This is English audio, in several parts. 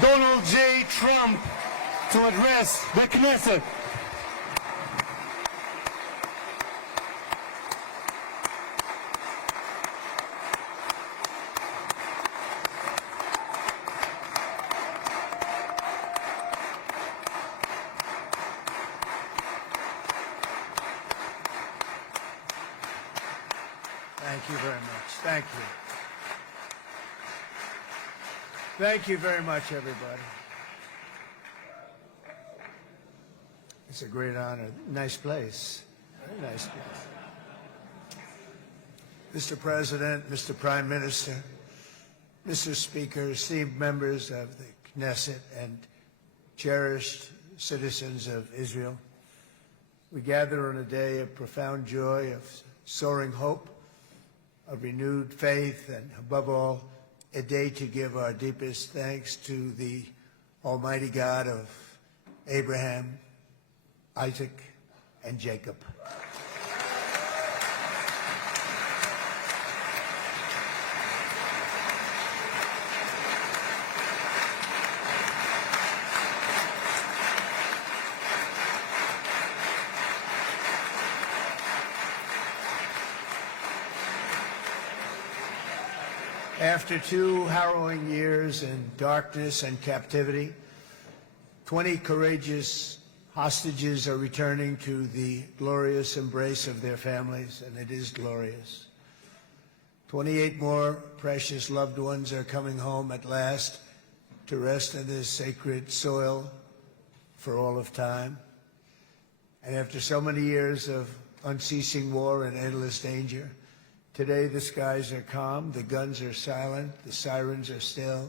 Donald J. Trump to address the Knesset. Thank you very much. Thank you. Thank you very much, everybody. It's a great honor. Nice place. Very nice place. Mr. President, Mr. Prime Minister, Mr. Speaker, esteemed members of the Knesset and cherished citizens of Israel, we gather on a day of profound joy, of soaring hope, of renewed faith, and above all, a day to give our deepest thanks to the Almighty God of Abraham, Isaac, and Jacob. After 2 harrowing years in darkness and captivity, 20 courageous hostages are returning to the glorious embrace of their families, and it is glorious. 28 more precious loved ones are coming home at last to rest in this sacred soil for all of time. And after so many years of unceasing war and endless danger, today the skies are calm, the guns are silent, the sirens are still,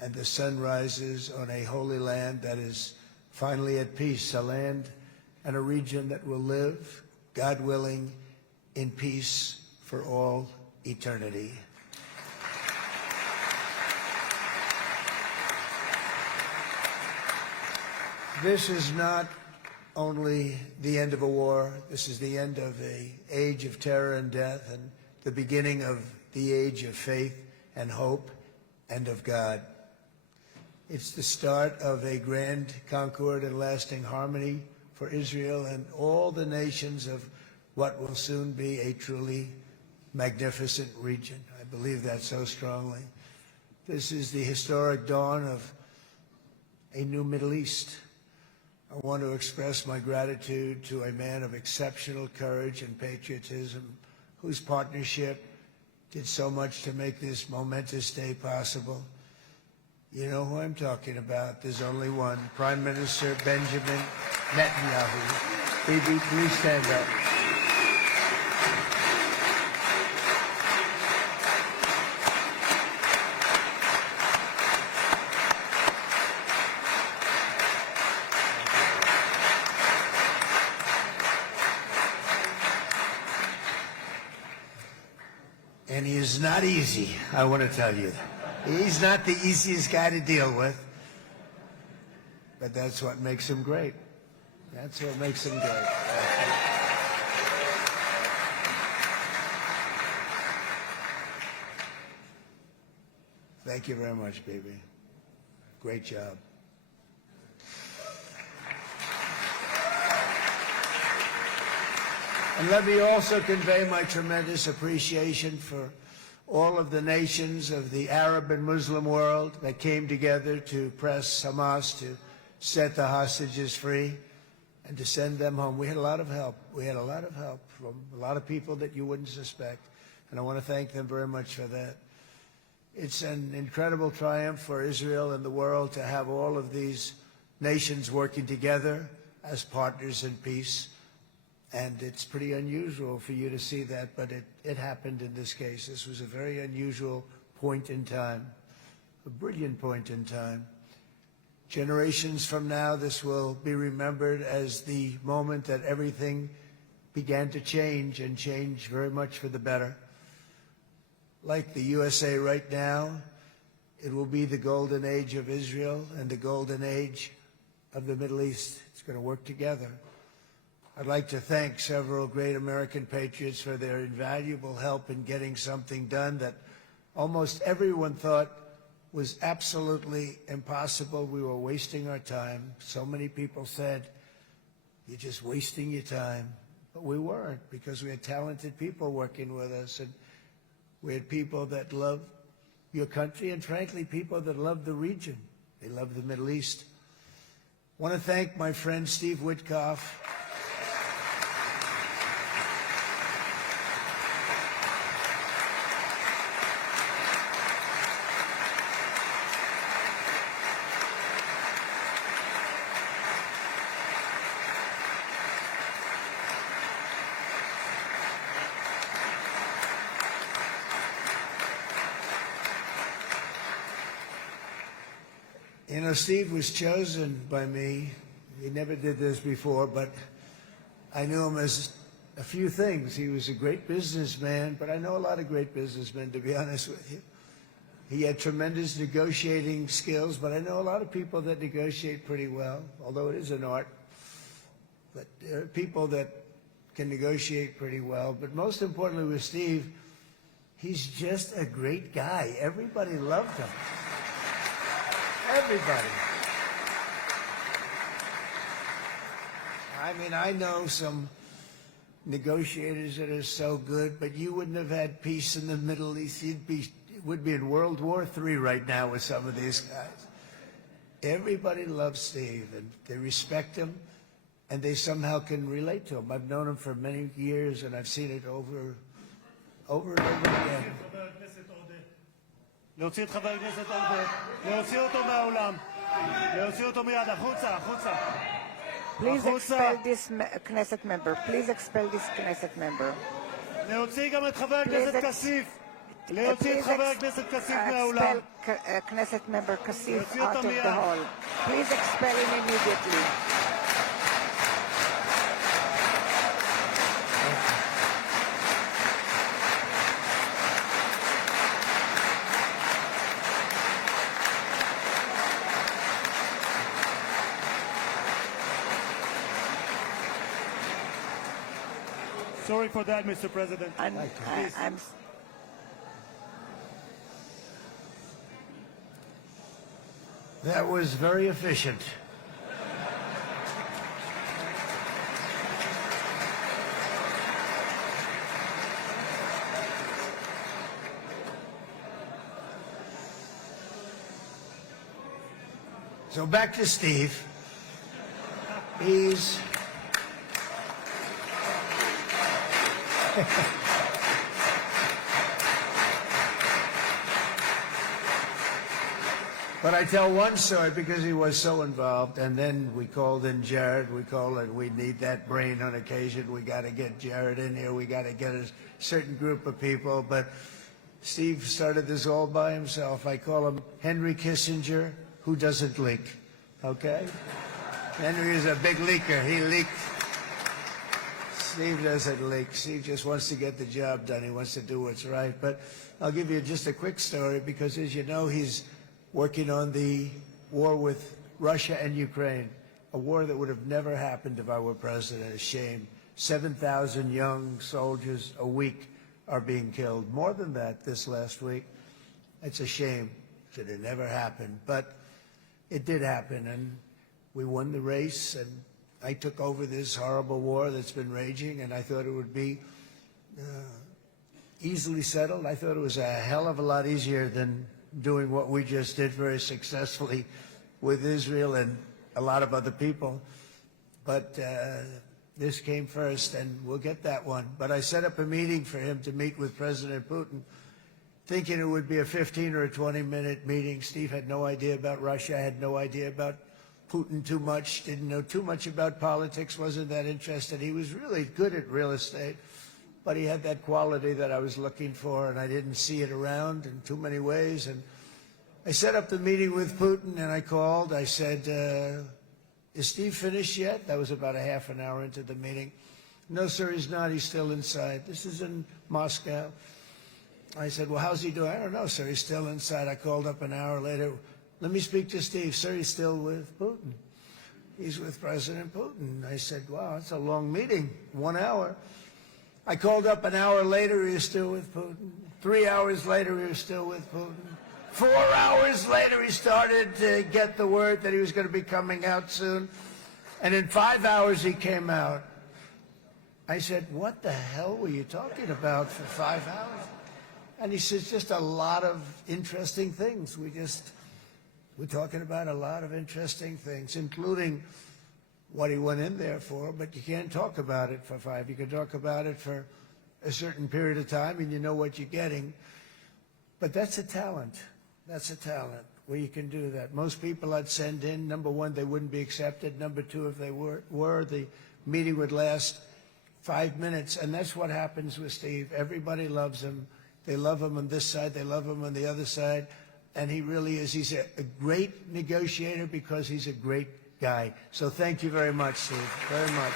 and the sun rises on a holy land that is finally at peace, a land and a region that will live, God willing, in peace for all eternity. This is not only the end of a war, this is the end of an age of terror and death, and the beginning of the age of faith and hope and of God. It's the start of a grand concord and lasting harmony for Israel and all the nations of what will soon be a truly magnificent region. I believe that so strongly. This is the historic dawn of a new Middle East. I want to express my gratitude to a man of exceptional courage and patriotism, whose partnership did so much to make this momentous day possible. You know who I'm talking about. There's only one, Prime Minister Benjamin Netanyahu. Bibi, please stand up. And he is not easy, I want to tell you. He's not the easiest guy to deal with, but that's what makes him great. That's what makes him great. Thank you very much, baby. Great job. And let me also convey my tremendous appreciation for all of the nations of the Arab and Muslim world that came together to press Hamas to set the hostages free and to send them home. We had a lot of help. We had a lot of help from a lot of people that you wouldn't suspect, and I want to thank them very much for that. It's an incredible triumph for Israel and the world to have all of these nations working together as partners in peace. And it's pretty unusual for you to see that, but it happened in this case. This was a very unusual point in time, a brilliant point in time. Generations from now, this will be remembered as the moment that everything began to change, and change very much for the better. Like the USA right now, it will be the golden age of Israel and the golden age of the Middle East. It's going to work together. I'd like to thank several great American patriots for their invaluable help in getting something done that almost everyone thought was absolutely impossible. We were wasting our time. So many people said, you're just wasting your time. But we weren't, because we had talented people working with us, and we had people that loved your country, and frankly, people that loved the region. They loved the Middle East. I want to thank my friend Steve Witkoff. You know, Steve was chosen by me. He never did this before, but I knew him as a few things. He was a great businessman, but I know a lot of great businessmen, to be honest with you. He had tremendous negotiating skills, but I know a lot of people that negotiate pretty well, although it is an art. But there are people that can negotiate pretty well. But most importantly with Steve, he's just a great guy. Everybody loved him. Everybody. I mean, I know some negotiators that are so good, but you wouldn't have had peace in the Middle East. It would be in World War III right now with some of these guys. Everybody loves Steve, and they respect him, and they somehow can relate to him. I've known him for many years, and I've seen it over and over again. להוציא את חבר הכנסת עודה, להוציא אותו מהאולם, להוציא אותו מיד, החוצה, החוצה. Please expel this Knesset member. Please expel this Knesset member. להוציא גם את חבר הכנסת כסיף. להוציא את חבר הכנסת כסיף מהאולם. Expel Knesset member Kasif out of the hall. Please expel him immediately. Sorry for that, Mr. President. That was very efficient. So back to Steve. He's but I tell one story because he was so involved, and then we called in Jared. We need that brain on occasion. We got to get Jared in here. We got to get a certain group of people. But Steve started this all by himself. I call him Henry Kissinger, who doesn't leak. Okay? Henry is a big leaker. He leaked. Steve doesn't leak. Steve just wants to get the job done. He wants to do what's right. But I'll give you just a quick story because, as you know, he's working on the war with Russia and Ukraine, a war that would have never happened if I were president. A shame. 7,000 young soldiers a week are being killed. More than that this last week. It's a shame that it never happened. But it did happen, and we won the race, and I took over this horrible war that's been raging, and I thought it would be easily settled. I thought it was a hell of a lot easier than doing what we just did very successfully with Israel and a lot of other people. But this came first, and we'll get that one. But I set up a meeting for him to meet with President Putin, thinking it would be a 15 or a 20-minute meeting. Steve had no idea about Russia, had no idea about Putin too much, didn't know too much about politics, wasn't that interested. He was really good at real estate, but he had that quality that I was looking for, and I didn't see it around in too many ways. And I set up the meeting with Putin, and I called. I said, is Steve finished yet? That was about a half an hour into the meeting. No, sir, he's not. He's still inside. This is in Moscow. I said, well, how's he doing? I don't know, sir. He's still inside. I called up an hour later. Let me speak to Steve. Sir, he's still with Putin. He's with President Putin. I said, wow, that's a long meeting, 1 hour. I called up an hour later, he was still with Putin. 3 hours later, he was still with Putin. 4 hours later, he started to get the word that he was going to be coming out soon. And in 5 hours, he came out. I said, what the hell were you talking about for 5 hours? And he says, just a lot of interesting things. We're talking about a lot of interesting things, including what he went in there for, but you can't talk about it for 5. You can talk about it for a certain period of time, and you know what you're getting. But that's a talent. That's a talent, where you can do that. Most people I'd send in, number one, they wouldn't be accepted. Number two, if they were, the meeting would last 5 minutes, and that's what happens with Steve. Everybody loves him. They love him on this side, they love him on the other side, and he really is. He's a great negotiator because he's a great guy. So thank you very much, Steve, very much.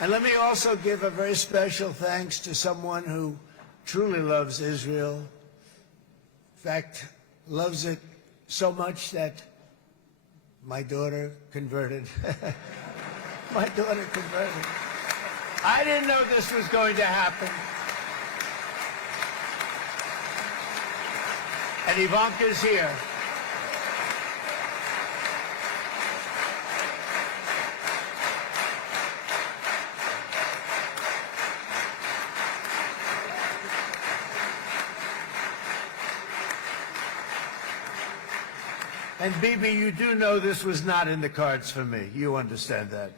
And let me also give a very special thanks to someone who truly loves Israel. In fact, loves it so much that my daughter converted. My daughter converted. I didn't know this was going to happen. And Ivanka's here. And Bibi, you do know this was not in the cards for me. You understand that.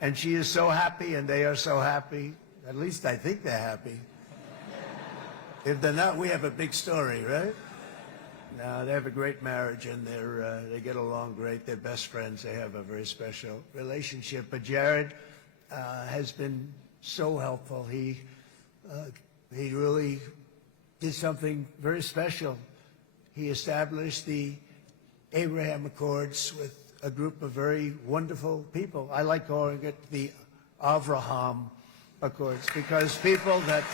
And she is so happy, and they are so happy. At least I think they're happy. If they're not, we have a big story, right? No, they have a great marriage, and they get along great. They're best friends. They have a very special relationship. But Jared has been so helpful. He really did something very special. He established the Abraham Accords with a group of very wonderful people. I like calling it the Avraham Accords, because people that,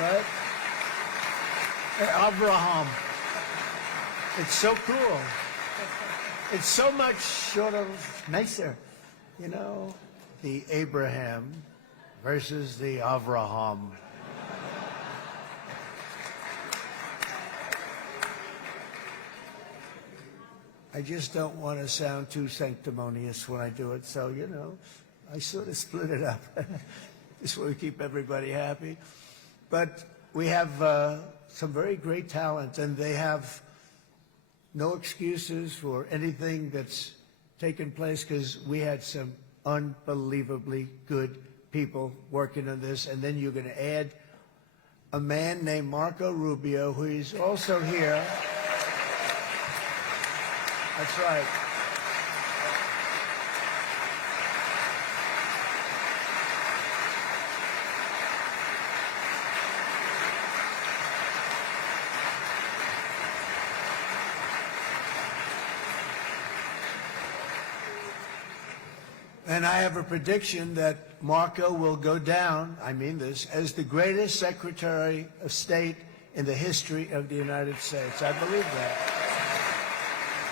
right? Avraham. It's so cool. It's so much sort of nicer, you know, the Abraham versus the Avraham. I just don't want to sound too sanctimonious when I do it, so, you know, I sort of split it up. This way we keep everybody happy. But we have some very great talent, and they have no excuses for anything that's taken place, because we had some unbelievably good people working on this. And then you're going to add a man named Marco Rubio, who is also here. That's right. And I have a prediction that Marco will go down, I mean this, as the greatest Secretary of State in the history of the United States. I believe that.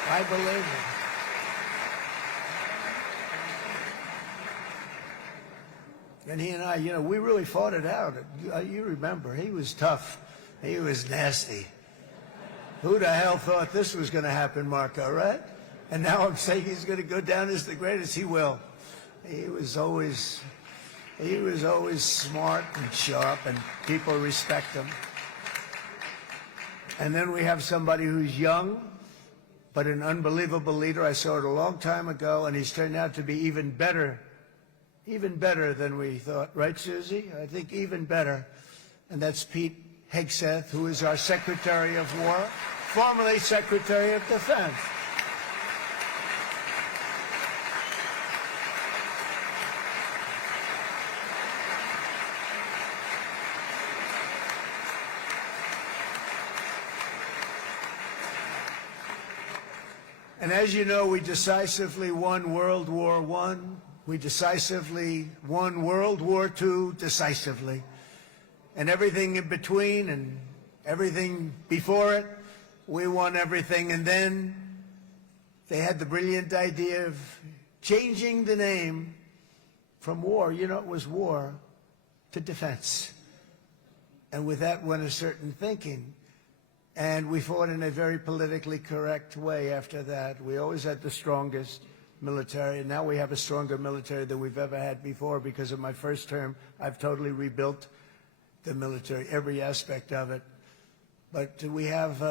I believe it. And he and I, you know, we really fought it out. You remember, he was tough. He was nasty. Who the hell thought this was going to happen, Marco, right? And now I'm saying he's going to go down as the greatest. He will. He was always smart and sharp, and people respect him. And then we have somebody who's young, but an unbelievable leader. I saw it a long time ago, and he's turned out to be even better than we thought. Right, Susie? I think even better. And that's Pete Hegseth, who is our Secretary of War, formerly Secretary of Defense. And as you know, we decisively won World War I. We decisively won World War II decisively. And everything in between, and everything before it. We won everything. And then they had the brilliant idea of changing the name from war, you know, it was war, to defense. And with that went a certain thinking. And we fought in a very politically correct way after that. We always had the strongest military, and now we have a stronger military than we've ever had before. Because of my first term, I've totally rebuilt the military, every aspect of it. But we have,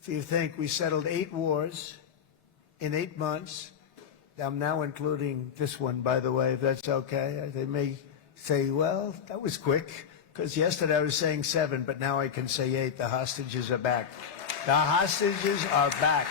if you think, we settled 8 wars in 8 months. I'm now including this one, by the way, if that's okay. They may say, well, that was quick, because yesterday I was saying 7, but now I can say 8. The hostages are back. The hostages are back.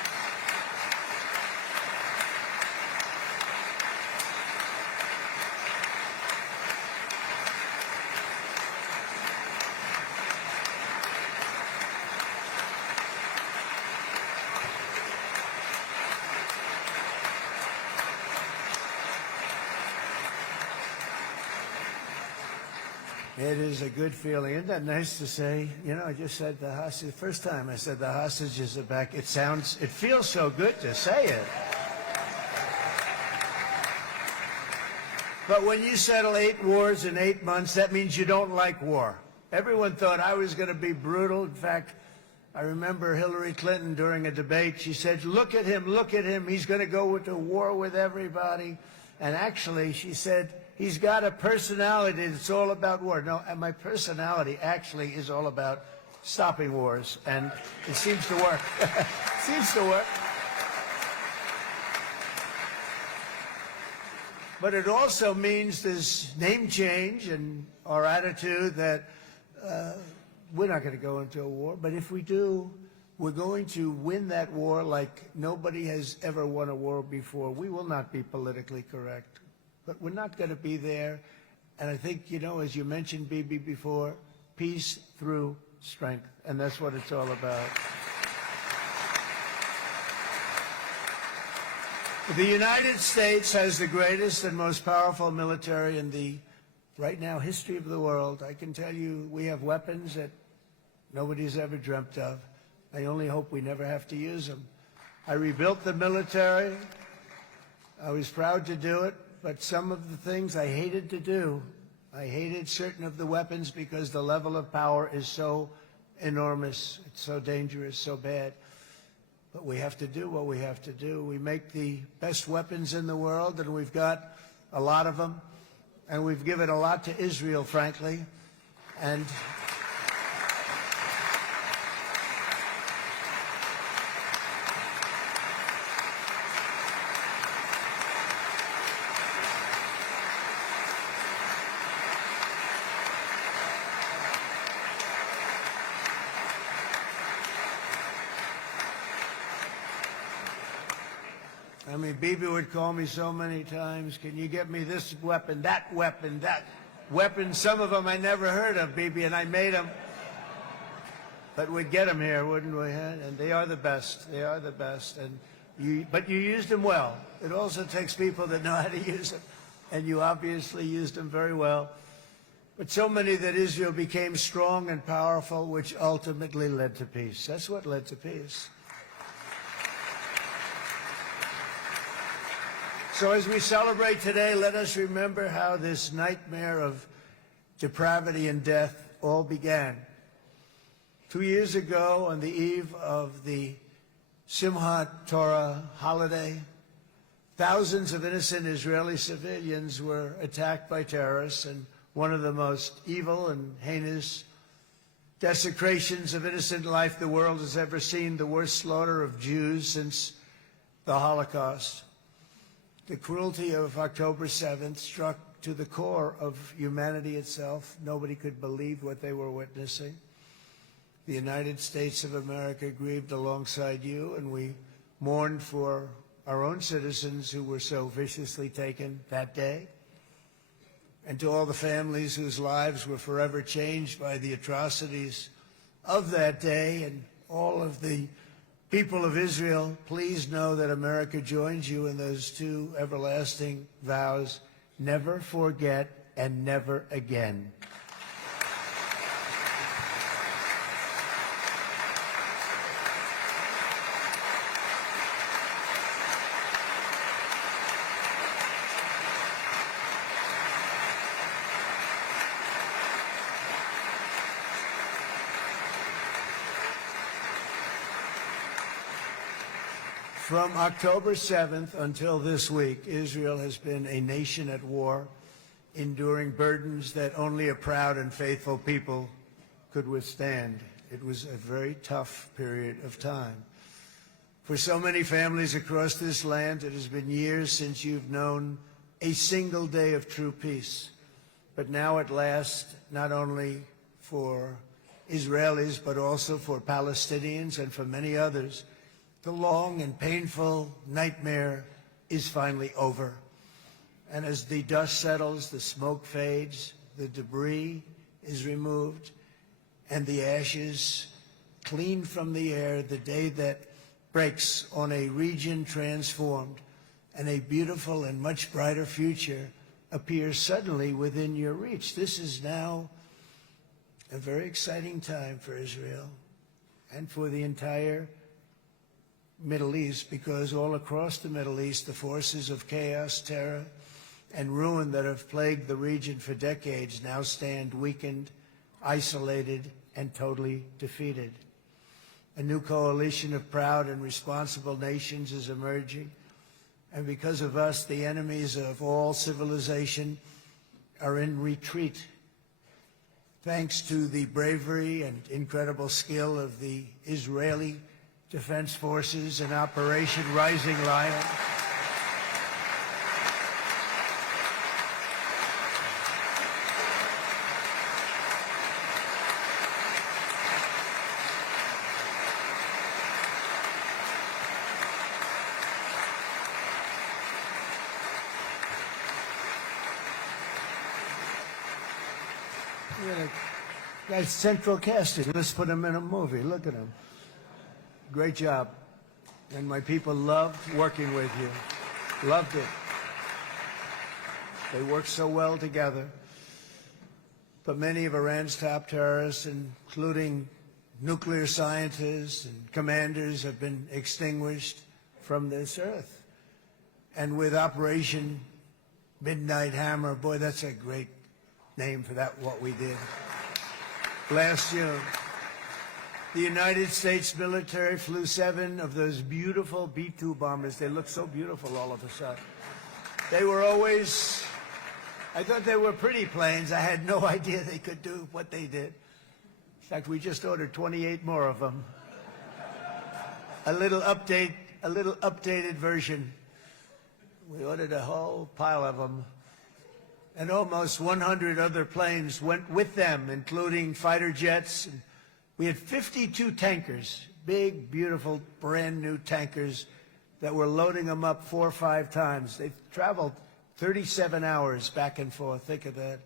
It is a good feeling. Isn't that nice to say? You know, I just said the hostage. The first time I said the hostages are back. It feels so good to say it. But when you settle 8 wars in 8 months, that means you don't like war. Everyone thought I was going to be brutal. In fact, I remember Hillary Clinton during a debate, she said, look at him, he's going to go into war with everybody. And actually, she said, he's got a personality that's all about war. No, and my personality actually is all about stopping wars, and it seems to work. Seems to work. But it also means this name change and our attitude that we're not going to go into a war, but if we do, we're going to win that war like nobody has ever won a war before. We will not be politically correct, but we're not going to be there. And I think, you know, as you mentioned, Bibi, before, peace through strength, and that's what it's all about. The United States has the greatest and most powerful military in the, right now, history of the world. I can tell you we have weapons that nobody's ever dreamt of. I only hope we never have to use them. I rebuilt the military. I was proud to do it, but some of the things I hated to do. I hated certain of the weapons because the level of power is so enormous. It's so dangerous, so bad. But we have to do what we have to do. We make the best weapons in the world, and we've got a lot of them. And we've given a lot to Israel, frankly. And I mean, Bibi would call me so many times, can you get me this weapon, that weapon, that weapon? Some of them I never heard of, Bibi, and I made them. But we'd get them here, wouldn't we? Huh? And they are the best. They are the best. But you used them well. It also takes people that know how to use them. And you obviously used them very well. But so many that Israel became strong and powerful, which ultimately led to peace. That's what led to peace. So as we celebrate today, let us remember how this nightmare of depravity and death all began. 2 years ago, on the eve of the Simchat Torah holiday, thousands of innocent Israeli civilians were attacked by terrorists, and one of the most evil and heinous desecrations of innocent life the world has ever seen, the worst slaughter of Jews since the Holocaust. The cruelty of October 7th struck to the core of humanity itself. Nobody could believe what they were witnessing. The United States of America grieved alongside you, and we mourned for our own citizens who were so viciously taken that day. And to all the families whose lives were forever changed by the atrocities of that day, and all of the people of Israel, please know that America joins you in those 2 everlasting vows: never forget and never again. From October 7th until this week, Israel has been a nation at war, enduring burdens that only a proud and faithful people could withstand. It was a very tough period of time. For so many families across this land, it has been years since you've known a single day of true peace. But now at last, not only for Israelis, but also for Palestinians and for many others, the long and painful nightmare is finally over. And as the dust settles, the smoke fades, the debris is removed, and the ashes cleaned from the air, the day that breaks on a region transformed, and a beautiful and much brighter future appears suddenly within your reach. This is now a very exciting time for Israel and for the entire Middle East, because all across the Middle East, the forces of chaos, terror, and ruin that have plagued the region for decades now stand weakened, isolated, and totally defeated. A new coalition of proud and responsible nations is emerging, and because of us, the enemies of all civilization are in retreat. Thanks to the bravery and incredible skill of the Israeli Defense Forces and Operation Rising Lion, That's central casting. Let's put him in a movie. Look at him. Great job. And my people loved working with you. Loved it. They worked so well together. But many of Iran's top terrorists, including nuclear scientists and commanders, have been extinguished from this earth. And with Operation Midnight Hammer, boy, that's a great name for that, what we did. Last June, the United States military flew 7 of those beautiful B-2 bombers. They look so beautiful all of a sudden. They were always, I thought they were pretty planes. I had no idea they could do what they did. In fact, we just ordered 28 more of them. A little updated version. We ordered a whole pile of them. And almost 100 other planes went with them, including fighter jets. We had 52 tankers, big, beautiful, brand new tankers that were loading them up 4 or 5 times. They traveled 37 hours back and forth. Think of that.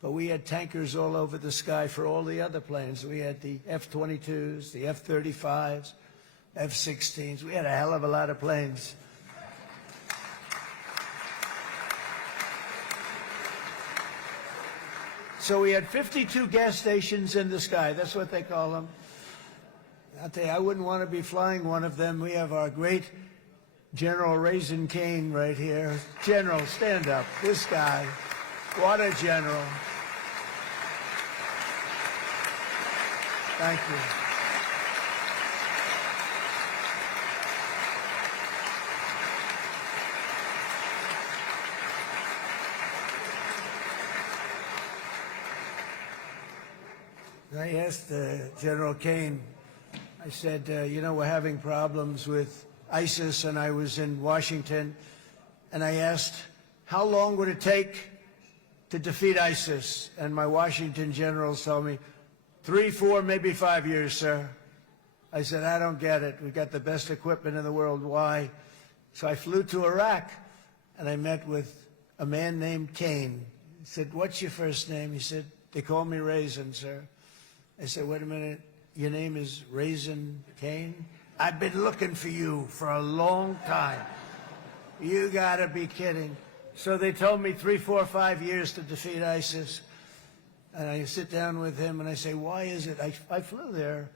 But we had tankers all over the sky for all the other planes. We had the F-22s, the F-35s, F-16s. We had a hell of a lot of planes. So we had 52 gas stations in the sky. That's what they call them. I'll tell you, I wouldn't want to be flying one of them. We have our great General Raisin Cane right here. General, stand up. This guy. What a general. Thank you. I asked General Kane, I said, you know, we're having problems with ISIS, and I was in Washington, and I asked, how long would it take to defeat ISIS? And my Washington generals told me, 3, 4, maybe 5 years, sir. I said, I don't get it. We've got the best equipment in the world. Why? So I flew to Iraq, and I met with a man named Kane. He said, what's your first name? He said, they call me Raisin, sir. I said, wait a minute, your name is Raisin Cane? I've been looking for you for a long time. You gotta be kidding. So they told me 3, 4, 5 years to defeat ISIS. And I sit down with him and I say, why is it? I flew there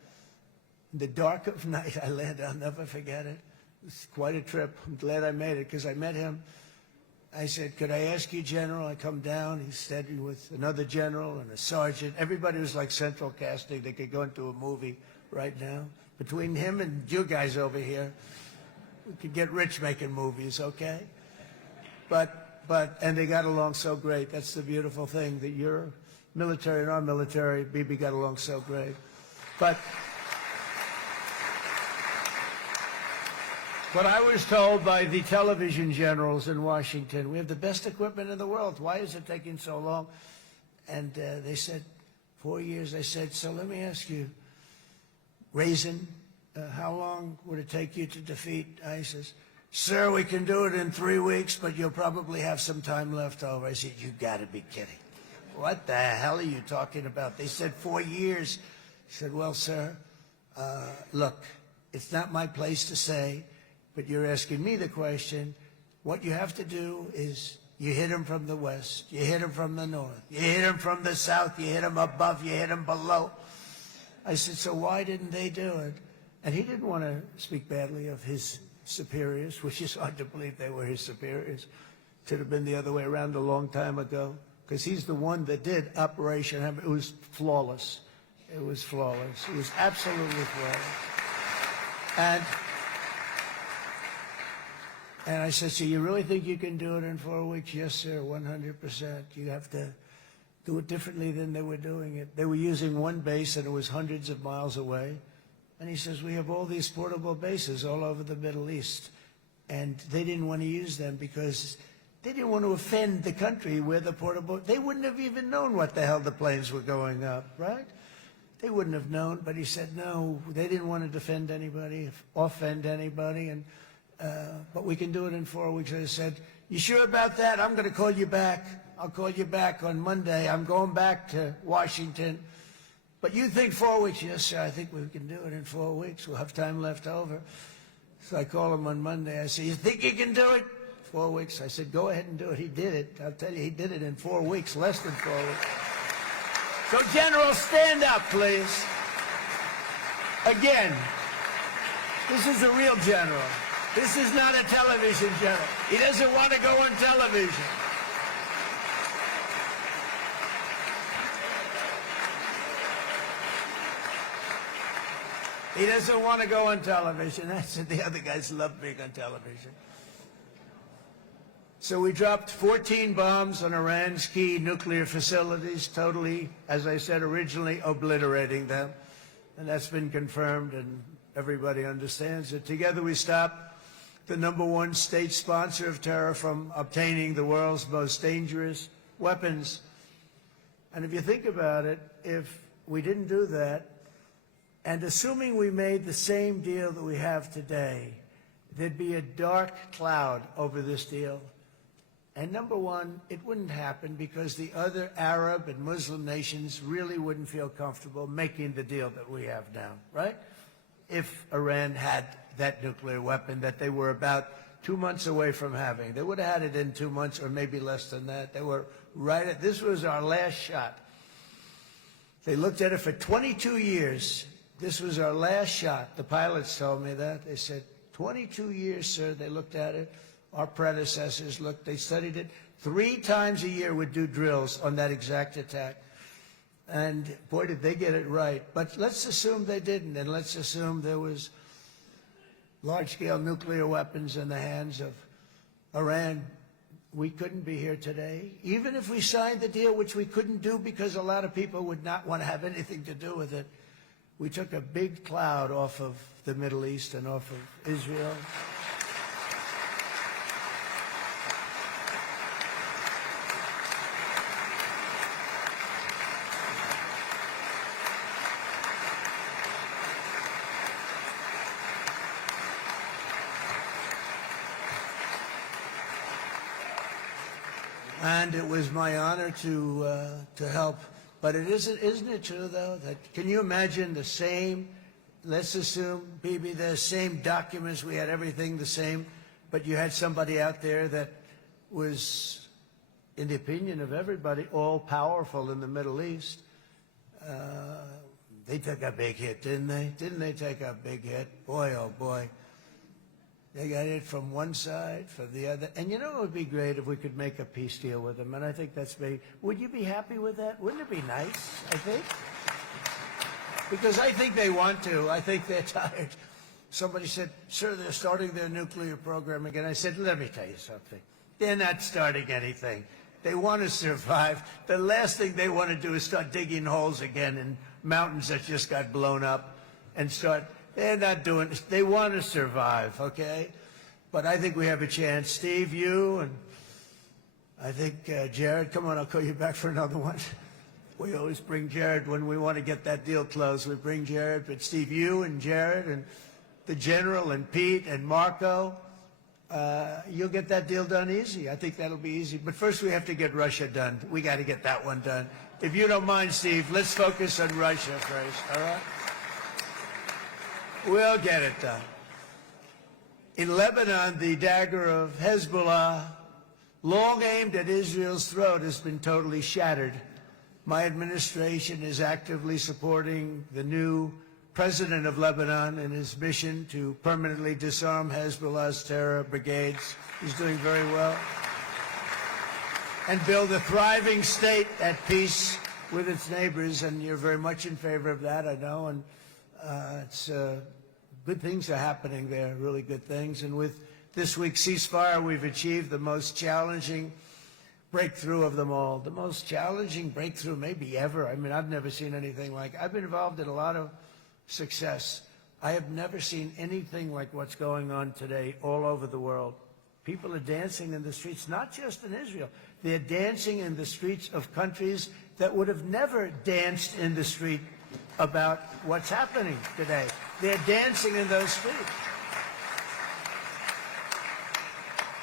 in the dark of night. I landed, I'll never forget it. It was quite a trip. I'm glad I made it because I met him. I said, could I ask you, General? I come down. He's standing with another general and a sergeant. Everybody was like central casting. They could go into a movie right now. Between him and you guys over here. We could get rich making movies, okay? And they got along so great. That's the beautiful thing, that your military and our military, Bibi, got along so great. But I was told by the television generals in Washington, we have the best equipment in the world. Why is it taking so long? And they said, 4 years. I said, so let me ask you, Raisin, how long would it take you to defeat ISIS? Sir, we can do it in 3 weeks, but you'll probably have some time left over. I said, you gotta be kidding. What the hell are you talking about? They said 4 years. I said, well, sir, look, it's not my place to say, but you're asking me the question. What you have to do is you hit them from the west, you hit them from the north, you hit them from the south, you hit them above, you hit them below. I said, so why didn't they do it? And he didn't want to speak badly of his superiors, which is hard to believe they were his superiors. Should have been the other way around a long time ago, because he's the one that did Operation Hammer. It was flawless. It was flawless. It was absolutely flawless. And I said, so you really think you can do it in 4 weeks? Yes, sir, 100%. You have to do it differently than they were doing it. They were using one base, and it was hundreds of miles away. And he says, we have all these portable bases all over the Middle East. And they didn't want to use them because they didn't want to offend the country where the portable... They wouldn't have even known what the hell the planes were going up, right? They wouldn't have known. But he said, no, they didn't want to defend anybody, offend anybody. And but we can do it in 4 weeks. I said, you sure about that? I'm going to call you back. I'll call you back on Monday. I'm going back to Washington. But you think 4 weeks? Yes, sir, I think we can do it in 4 weeks. We'll have time left over. So I call him on Monday. I say, you think you can do it? 4 weeks. I said, go ahead and do it. He did it. I'll tell you, he did it in 4 weeks, less than 4 weeks. So, General, stand up, please. Again, this is a real general. This is not a television general. He doesn't want to go on television. He doesn't want to go on television. I said the other guys love being on television. So we dropped 14 bombs on Iran's key nuclear facilities, totally, as I said originally, obliterating them. And that's been confirmed, and everybody understands it. Together we stopped the #1 state sponsor of terror from obtaining the world's most dangerous weapons. And if you think about it, if we didn't do that, and assuming we made the same deal that we have today, there'd be a dark cloud over this deal. And #1, it wouldn't happen because the other Arab and Muslim nations really wouldn't feel comfortable making the deal that we have now, right? If Iran had that nuclear weapon that they were about 2 months away from having. They would have had it in 2 months or maybe less than that. They were right at, this was our last shot. They looked at it for 22 years. This was our last shot. The pilots told me that. They said, 22 years, sir. They looked at it. Our predecessors looked, they studied it. 3 times a year would do drills on that exact attack. And boy, did they get it right. But let's assume they didn't, and let's assume there was large-scale nuclear weapons in the hands of Iran. We couldn't be here today. Even if we signed the deal, which we couldn't do because a lot of people would not want to have anything to do with it, we took a big cloud off of the Middle East and off of Israel. And it was my honor to help. But it isn't it true, though, that can you imagine the same, let's assume, Bibi, the same documents, we had everything the same, but you had somebody out there that was, in the opinion of everybody, all-powerful in the Middle East. They took a big hit, didn't they? Didn't they take a big hit? Boy, oh boy. They got it from one side, from the other. And you know it would be great if we could make a peace deal with them, and I think that's big. Would you be happy with that? Wouldn't it be nice, I think? Because I think they want to. I think they're tired. somebody said, sir, they're starting their nuclear program again. I said, let me tell you something. They're not starting anything. They want to survive. The last thing they want to do is start digging holes again in mountains that just got blown up and start. They're not doing this. They want to survive, okay? But I think we have a chance. Steve, you, and I think Jared, come on, I'll call you back for another one. We always bring Jared when we want to get that deal closed. We bring Jared, but Steve, you and Jared and the General and Pete and Marco, you'll get that deal done easy. I think that'll be easy. But first we have to get Russia done. We got to get that one done. If you don't mind, Steve, let's focus on Russia first, all right? We'll get it done. In Lebanon, the dagger of Hezbollah, long aimed at Israel's throat, has been totally shattered. My administration is actively supporting the new president of Lebanon in his mission to permanently disarm Hezbollah's terror brigades. He's doing very well. And build a thriving state at peace with its neighbors. And you're very much in favor of that, I know. And it's good things are happening there, really good things. And with this week's ceasefire, we've achieved the most challenging breakthrough of them all. The most challenging breakthrough maybe ever. I mean, I've never seen anything like it. I've been involved in a lot of success. I have never seen anything like what's going on today all over the world. People are dancing in the streets, not just in Israel. They're dancing in the streets of countries that would have never danced in the street about what's happening today. They're dancing in those streets.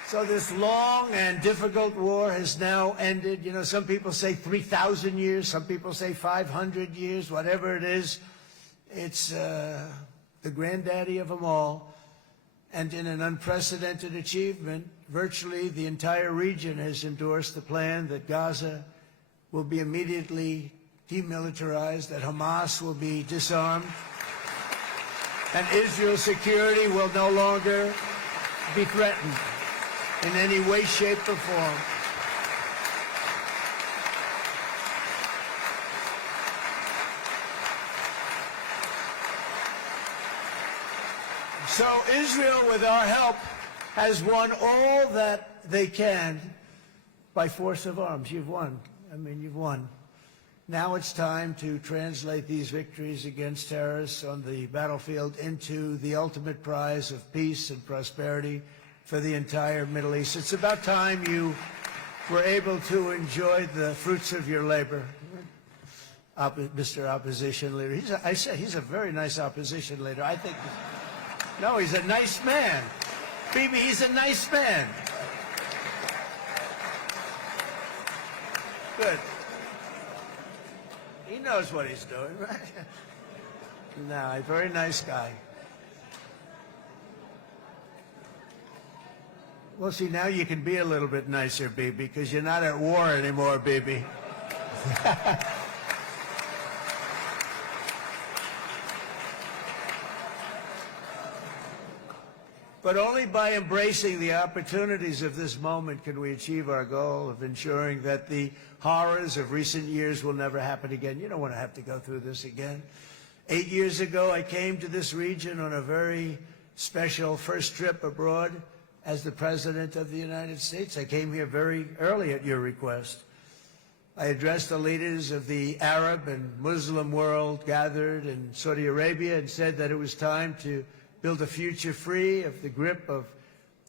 So this long and difficult war has now ended. You know, some people say 3,000 years, some people say 500 years, whatever it is. It's the granddaddy of them all. And in an unprecedented achievement, virtually the entire region has endorsed the plan that Gaza will be immediately demilitarized, that Hamas will be disarmed, and Israel's security will no longer be threatened in any way, shape, or form. So Israel, with our help, has won all that they can by force of arms. You've won. I mean, you've won. Now it's time to translate these victories against terrorists on the battlefield into the ultimate prize of peace and prosperity for the entire Middle East. It's about time you were able to enjoy the fruits of your labor. Mr. Opposition Leader. He's a very nice opposition leader. I think. No, he's a nice man. Bibi, he's a nice man. Good. He knows what he's doing, right? No, a very nice guy. Well, see, now you can be a little bit nicer, Bibi, because you're not at war anymore, Bibi. But only by embracing the opportunities of this moment can we achieve our goal of ensuring that the horrors of recent years will never happen again. You don't want to have to go through this again. 8 years ago, I came to this region on a very special first trip abroad as the President of the United States. I came here very early at your request. I addressed the leaders of the Arab and Muslim world gathered in Saudi Arabia and said that it was time to build a future free of the grip of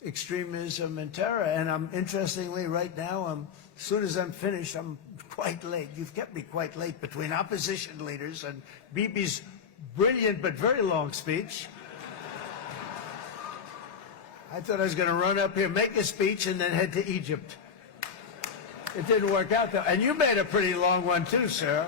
extremism and terror. And interestingly, right now, as soon as I'm finished, I'm quite late. You've kept me quite late between opposition leaders and Bibi's brilliant but very long speech. I thought I was going to run up here, make a speech, and then head to Egypt. It didn't work out, though. And you made a pretty long one, too, sir.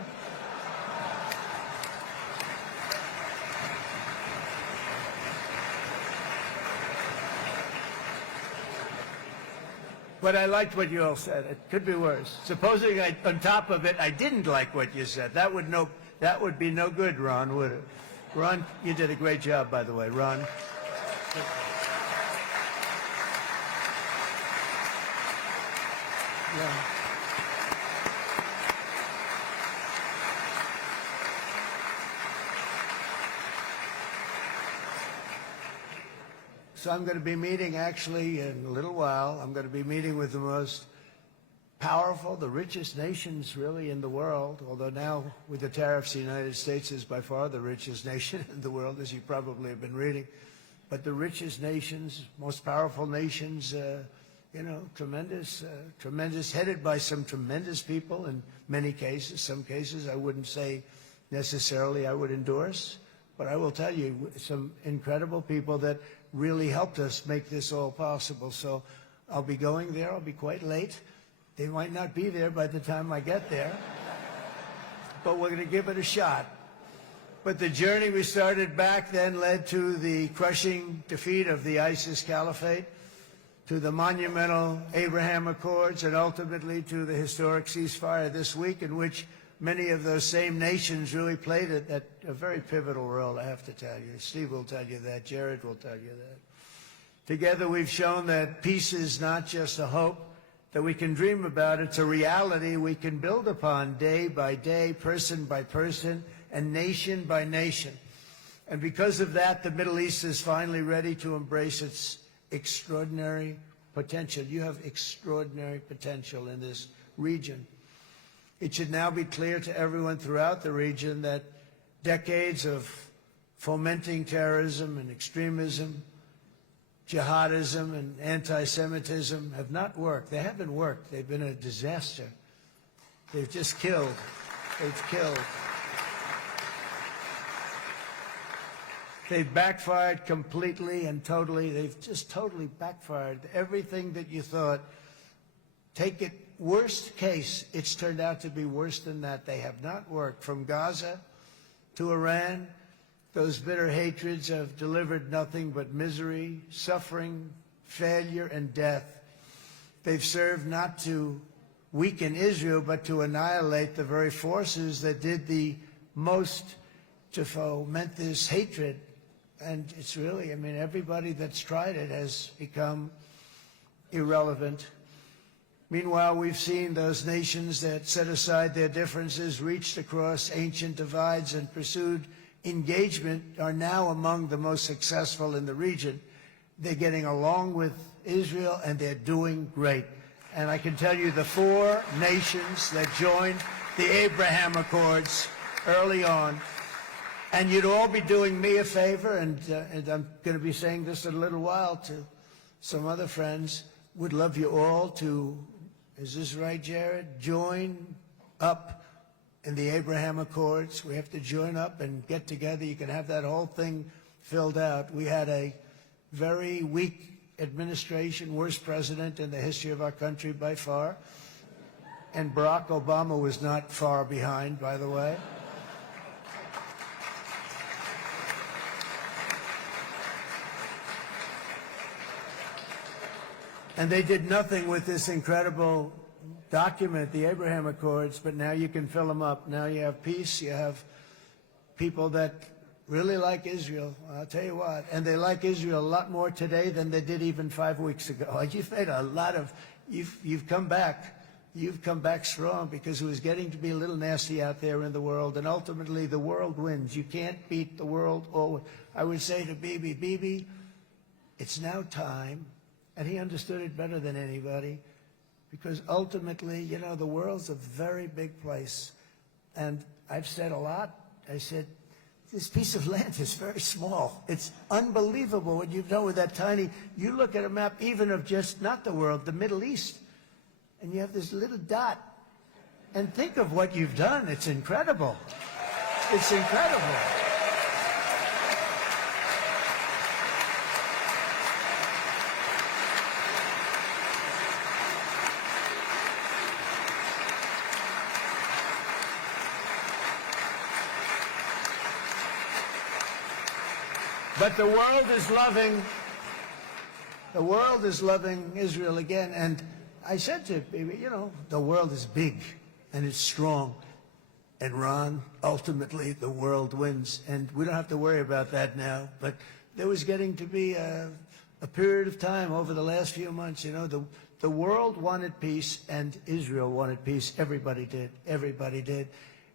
But I liked what you all said. It could be worse. Supposing on top of it, I didn't like what you said. That would be no good, Ron, would it? Ron, you did a great job, by the way, Ron. Yeah. So I'm going to be meeting, actually, in a little while, I'm going to be meeting with the most powerful, the richest nations really in the world, although now with the tariffs, the United States is by far the richest nation in the world, as you probably have been reading. But the richest nations, most powerful nations, you know, tremendous, headed by some tremendous people in many cases. Some cases I wouldn't say necessarily I would endorse, but I will tell you some incredible people that really helped us make this all possible. So I'll be going there. I'll be quite late. They might not be there by the time I get there, but we're going to give it a shot. But the journey we started back then led to the crushing defeat of the ISIS caliphate, to the monumental Abraham Accords, and ultimately to the historic ceasefire this week, in which many of those same nations really played a very pivotal role, I have to tell you. Steve will tell you that. Jared will tell you that. Together we've shown that peace is not just a hope that we can dream about. It's a reality we can build upon day by day, person by person, and nation by nation. And because of that, the Middle East is finally ready to embrace its extraordinary potential. You have extraordinary potential in this region. It should now be clear to everyone throughout the region that decades of fomenting terrorism and extremism, jihadism and anti-Semitism have not worked. They haven't worked. They've been a disaster. They've just killed. They've killed. They've backfired completely and totally. They've just totally backfired. Everything that you thought, take it worst case, it's turned out to be worse than that. They have not worked. From Gaza to Iran, those bitter hatreds have delivered nothing but misery, suffering, failure, and death. They've served not to weaken Israel, but to annihilate the very forces that did the most to foment this hatred. And it's really, I mean, everybody that's tried it has become irrelevant. Meanwhile, we've seen those nations that set aside their differences, reached across ancient divides, and pursued engagement are now among the most successful in the region. They're getting along with Israel, and they're doing great. And I can tell you the 4 nations that joined the Abraham Accords early on, and you'd all be doing me a favor, and I'm going to be saying this in a little while to some other friends, would love you all to, is this right, Jared? Join up in the Abraham Accords. We have to join up and get together. You can have that whole thing filled out. We had a very weak administration, worst president in the history of our country by far. And Barack Obama was not far behind, by the way. And they did nothing with this incredible document, the Abraham Accords, but now you can fill them up. Now you have peace, you have people that really like Israel. I'll tell you what, and they like Israel a lot more today than they did even 5 weeks ago. You've made a lot of, you've come back. You've come back strong, because it was getting to be a little nasty out there in the world, and ultimately the world wins. You can't beat the world always. I would say to Bibi, it's now time. And he understood it better than anybody, because ultimately, you know, the world's a very big place. And I've said a lot. I said, this piece of land is very small. It's unbelievable what you've done with that tiny, you look at a map even of just not the world, the Middle East, and you have this little dot. And think of what you've done. It's incredible. It's incredible. But the world is loving Israel again. And I said to Bibi, you know, the world is big and it's strong. And Ron, ultimately, the world wins. And we don't have to worry about that now. But there was getting to be a period of time over the last few months, you know, the world wanted peace and Israel wanted peace. Everybody did. Everybody did.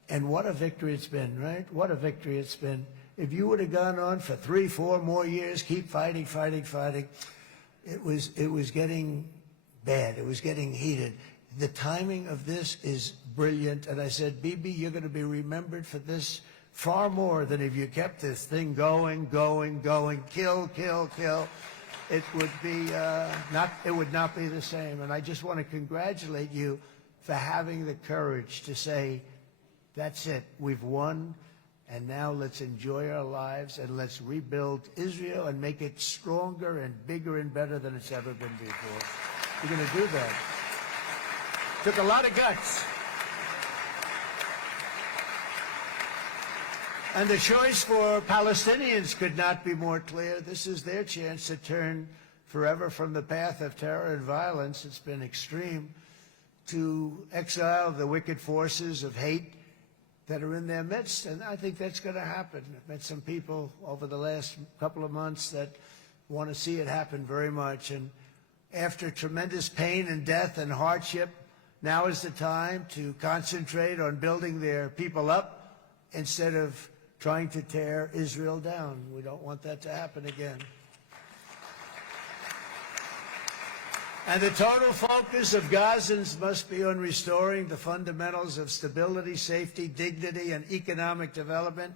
And what a victory it's been, right? What a victory it's been. if you would have gone on for 3, 4 more years, keep fighting, it was getting bad. It was getting heated. The timing of this is brilliant. And I said, Bibi, you're going to be remembered for this far more than if you kept this thing going, kill. It would be it would not be the same. And I just want to congratulate you for having the courage to say, that's it, we've won, and now let's enjoy our lives and let's rebuild Israel and make it stronger and bigger and better than it's ever been before. You're going to do that. Took a lot of guts. And the choice for Palestinians could not be more clear. This is their chance to turn forever from the path of terror and violence. It's been extreme, to exile the wicked forces of hate that are in their midst. And I think that's going to happen. I've met some people over the last couple of months that want to see it happen very much. And after tremendous pain and death and hardship, now is the time to concentrate on building their people up instead of trying to tear Israel down. We don't want that to happen again. And the total focus of Gazans must be on restoring the fundamentals of stability, safety, dignity, and economic development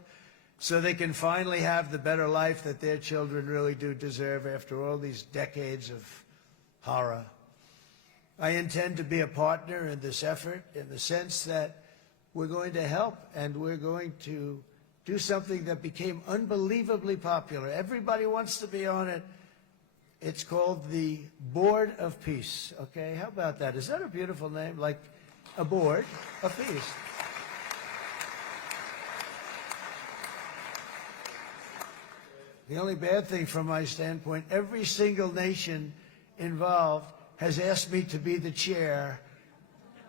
so they can finally have the better life that their children really do deserve after all these decades of horror. I intend to be a partner in this effort in the sense that we're going to help and we're going to do something that became unbelievably popular. Everybody wants to be on it. It's called the Board of Peace, okay? How about that? Is that a beautiful name? Like a board of peace. The only bad thing from my standpoint, every single nation involved has asked me to be the chair,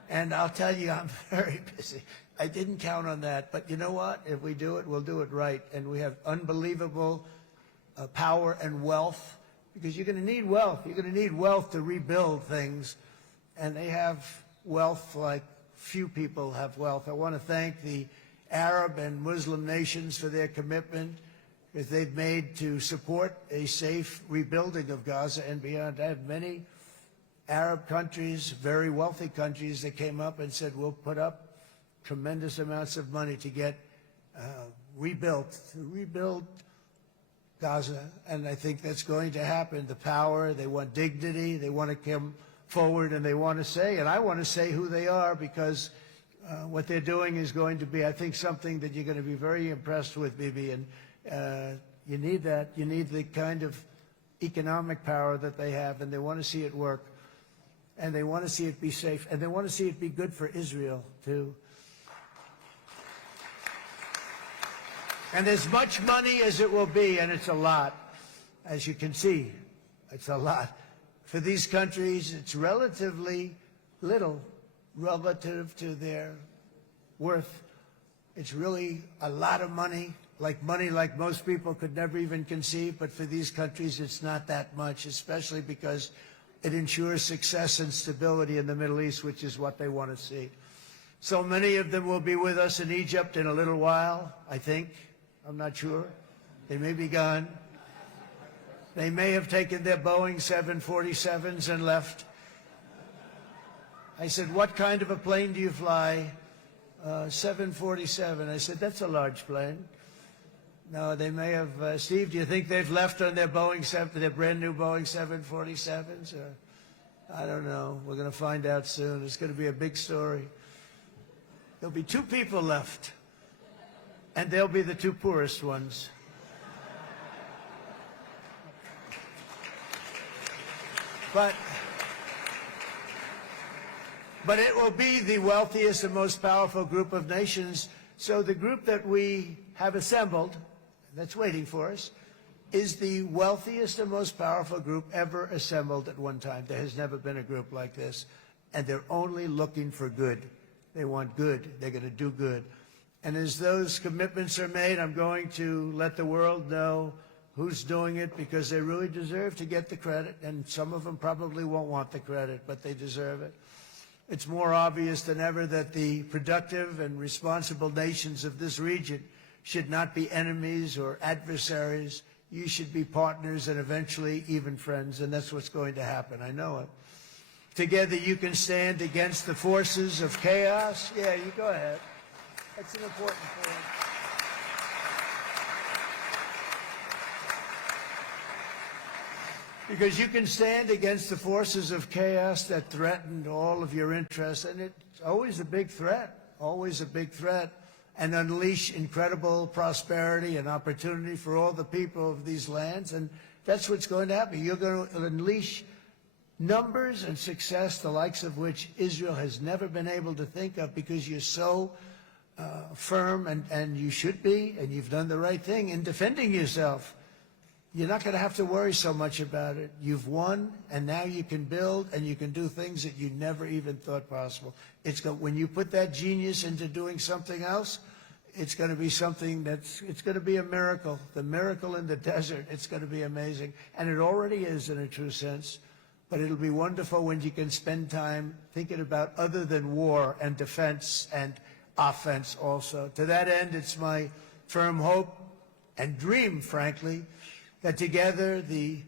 and I'll tell you, I'm very busy. I didn't count on that, but you know what? If we do it, we'll do it right, and we have unbelievable power and wealth, because you're going to need wealth. You're going to need wealth to rebuild things, and they have wealth like few people have wealth. I want to thank the Arab and Muslim nations for their commitment that they've made to support a safe rebuilding of Gaza and beyond. I have many Arab countries, very wealthy countries, that came up and said, we'll put up tremendous amounts of money to get rebuild Gaza, and I think that's going to happen. The power, they want dignity, they want to come forward, and they want to say, and I want to say who they are, because what they're doing is going to be, I think, something that you're going to be very impressed with, Bibi, and you need that. You need the kind of economic power that they have, and they want to see it work, and they want to see it be safe, and they want to see it be good for Israel, too. And as much money as it will be, and it's a lot, as you can see, it's a lot. For these countries, it's relatively little relative to their worth. It's really a lot of money like most people could never even conceive, but for these countries, it's not that much, especially because it ensures success and stability in the Middle East, which is what they want to see. So many of them will be with us in Egypt in a little while, I think. I'm not sure. They may be gone. They may have taken their Boeing 747s and left. I said, what kind of a plane do you fly? 747. I said, that's a large plane. No, they may have. Steve, do you think they've left on their their brand new Boeing 747s? Or, I don't know. We're going to find out soon. It's going to be a big story. There'll be 2 people left. And they'll be the 2 poorest ones. But it will be the wealthiest and most powerful group of nations. So the group that we have assembled, that's waiting for us, is the wealthiest and most powerful group ever assembled at one time. There has never been a group like this. And they're only looking for good. They want good. They're going to do good. And as those commitments are made, I'm going to let the world know who's doing it, because they really deserve to get the credit. And some of them probably won't want the credit, but they deserve it. It's more obvious than ever that the productive and responsible nations of this region should not be enemies or adversaries. You should be partners and eventually even friends, and that's what's going to happen. I know it. Together you can stand against the forces of chaos. Yeah, you go ahead. That's an important point. Because you can stand against the forces of chaos that threatened all of your interests, and it's always a big threat, and unleash incredible prosperity and opportunity for all the people of these lands, and that's what's going to happen. You're going to unleash numbers and success, the likes of which Israel has never been able to think of, because you're so firm, and you should be, and you've done the right thing in defending yourself. You're not going to have to worry so much about it. You've won, and now you can build, and you can do things that you never even thought possible. When you put that genius into doing something else, it's going to be something it's going to be a miracle. The miracle in the desert, it's going to be amazing. And it already is in a true sense. But it'll be wonderful when you can spend time thinking about other than war and defense and offense also. To that end, it's my firm hope and dream, frankly, that together the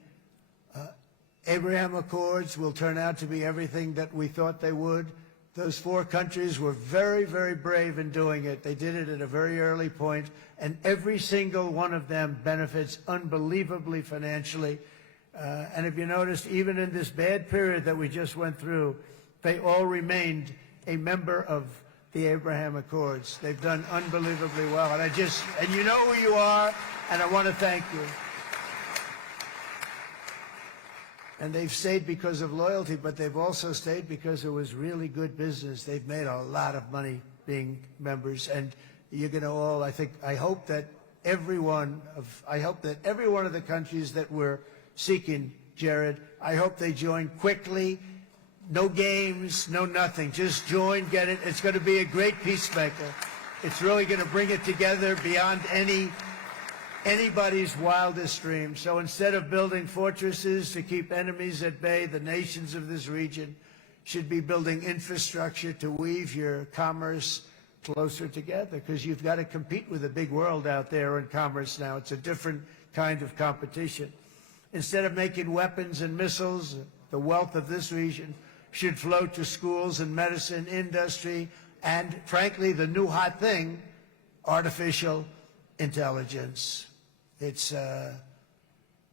Abraham Accords will turn out to be everything that we thought they would. Those 4 countries were very, very brave in doing it. They did it at a very early point, and every single one of them benefits unbelievably financially. And if you noticed, even in this bad period that we just went through, they all remained a member of the Abraham Accords. They've done unbelievably well. And you know who you are, and I want to thank you. And they've stayed because of loyalty, but they've also stayed because it was really good business. They've made a lot of money being members, and you're going to all, I hope that every one of the countries that we're seeking, Jared, I hope they join quickly. No games, no nothing. Just join, get it. It's going to be a great peacemaker. It's really going to bring it together beyond anybody's wildest dreams. So instead of building fortresses to keep enemies at bay, the nations of this region should be building infrastructure to weave your commerce closer together, because you've got to compete with the big world out there in commerce now. It's a different kind of competition. Instead of making weapons and missiles, the wealth of this region should flow to schools and medicine, industry, and frankly, the new hot thing, artificial intelligence. It's a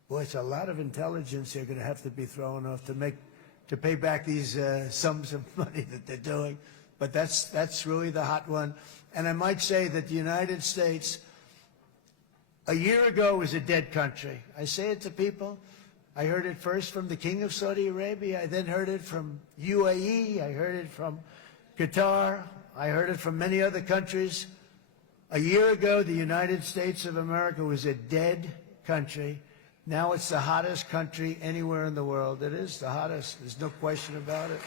lot of intelligence they're going to have to be thrown off to pay back these sums of money that they're doing. But that's really the hot one. And I might say that the United States, a year ago, was a dead country. I say it to people. I heard it first from the King of Saudi Arabia. I then heard it from UAE. I heard it from Qatar. I heard it from many other countries. A year ago, the United States of America was a dead country. Now it's the hottest country anywhere in the world. It is the hottest. There's no question about it.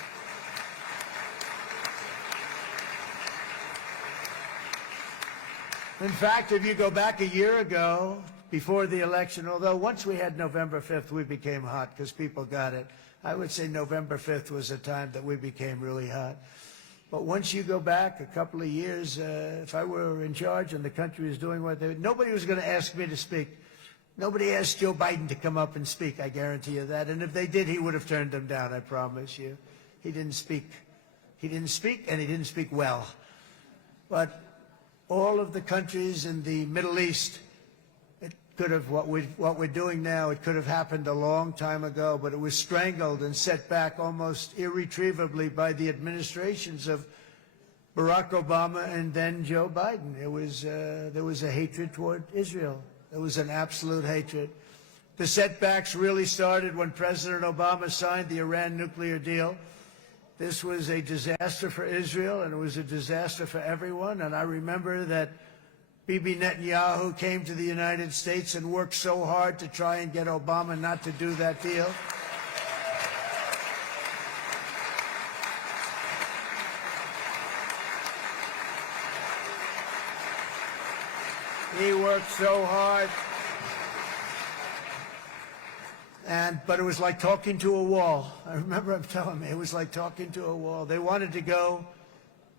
In fact, if you go back a year ago, before the election, although once we had November 5th, we became hot because people got it. I would say November 5th was a time that we became really hot. But once you go back a couple of years, if I were in charge and the country was doing what they were, nobody was going to ask me to speak. Nobody asked Joe Biden to come up and speak, I guarantee you that. And if they did, he would have turned them down, I promise you. He didn't speak. He didn't speak, and he didn't speak well. But all of the countries in the Middle East, it could have, what we're doing now, it could have happened a long time ago, but it was strangled and set back almost irretrievably by the administrations of Barack Obama and then Joe Biden. There was a hatred toward Israel. There was an absolute hatred. The setbacks really started when President Obama signed the Iran nuclear deal. This was a disaster for Israel, and it was a disaster for everyone. And I remember that Bibi Netanyahu came to the United States and worked so hard to try and get Obama not to do that deal. He worked so hard. But it was like talking to a wall. I remember him telling me it was like talking to a wall. They wanted to go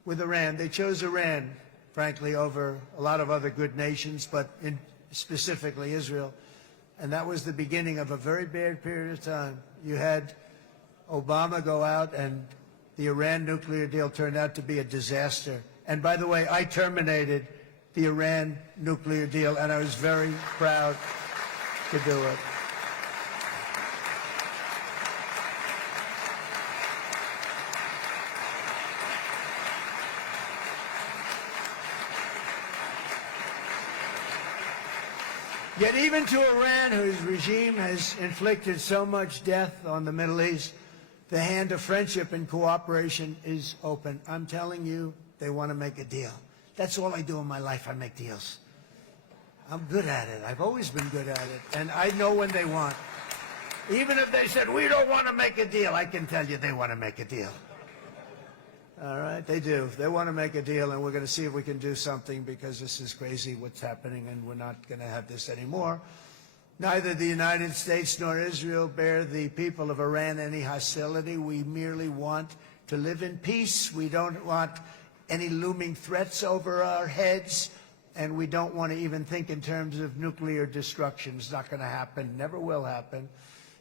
with Iran. They chose Iran. frankly, over a lot of other good nations, but specifically Israel. And that was the beginning of a very bad period of time. You had Obama go out, and the Iran nuclear deal turned out to be a disaster. And by the way, I terminated the Iran nuclear deal, and I was very proud to do it. Yet even to Iran, whose regime has inflicted so much death on the Middle East, the hand of friendship and cooperation is open. I'm telling you, they want to make a deal. That's all I do in my life. I make deals. I'm good at it. I've always been good at it. And I know when they want. Even if they said, we don't want to make a deal, I can tell you they want to make a deal. All right, they do. They want to make a deal, and we're going to see if we can do something, because this is crazy what's happening, and we're not going to have this anymore. Neither the United States nor Israel bear the people of Iran any hostility. We merely want to live in peace. We don't want any looming threats over our heads, and we don't want to even think in terms of nuclear destruction. It's not going to happen, never will happen.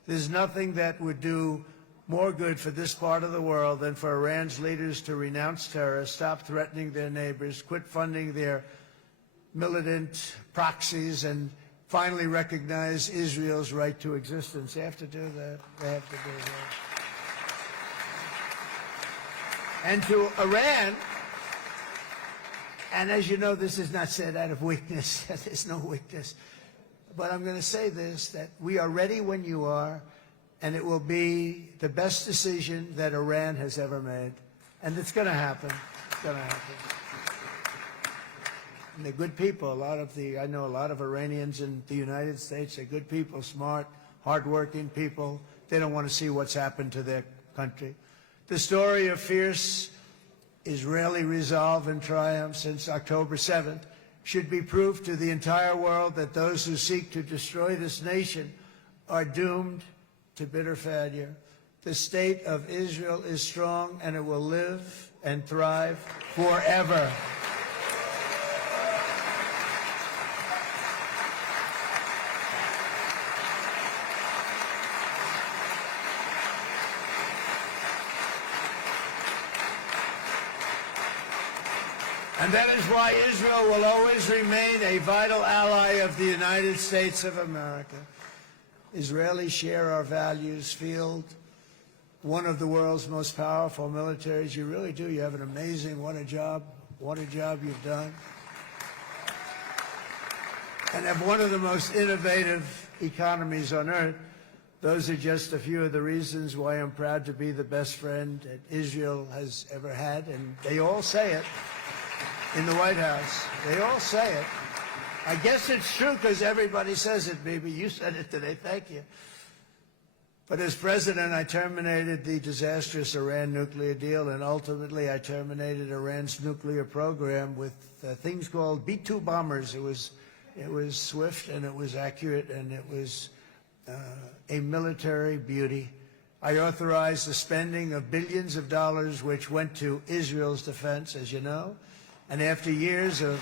There's nothing that would do more good for this part of the world than for Iran's leaders to renounce terror, stop threatening their neighbors, quit funding their militant proxies, and finally recognize Israel's right to existence. They have to do that. They have to do that. And to Iran, and as you know, this is not said out of weakness. There's no weakness. But I'm going to say this, that we are ready when you are, and it will be the best decision that Iran has ever made. And it's going to happen. It's going to happen. And they're good people. I know a lot of Iranians in the United States. They're good people, smart, hardworking people. They don't want to see what's happened to their country. The story of fierce Israeli resolve and triumph since October 7th should be proof to the entire world that those who seek to destroy this nation are doomed to bitter failure. The state of Israel is strong, and it will live and thrive forever. And that is why Israel will always remain a vital ally of the United States of America. Israelis share our values, field one of the world's most powerful militaries. You really do. You have an amazing, what a job you've done. And have one of the most innovative economies on earth. Those are just a few of the reasons why I'm proud to be the best friend that Israel has ever had. And they all say it in the White House. They all say it. I guess it's true because everybody says it, baby. You said it today. Thank you. But as president, I terminated the disastrous Iran nuclear deal, and ultimately I terminated Iran's nuclear program with things called B-2 bombers. It was swift, and it was accurate, and it was a military beauty. I authorized the spending of billions of dollars, which went to Israel's defense, as you know. And after years of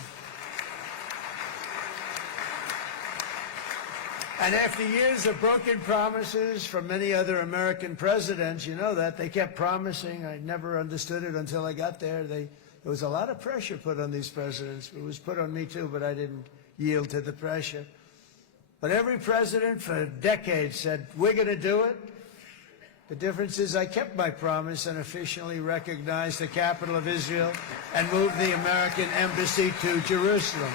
broken promises from many other American presidents, you know that, they kept promising. I never understood it until I got there. There was a lot of pressure put on these presidents. It was put on me too, but I didn't yield to the pressure. But every president for decades said, we're going to do it. The difference is I kept my promise and officially recognized the capital of Israel and moved the American embassy to Jerusalem.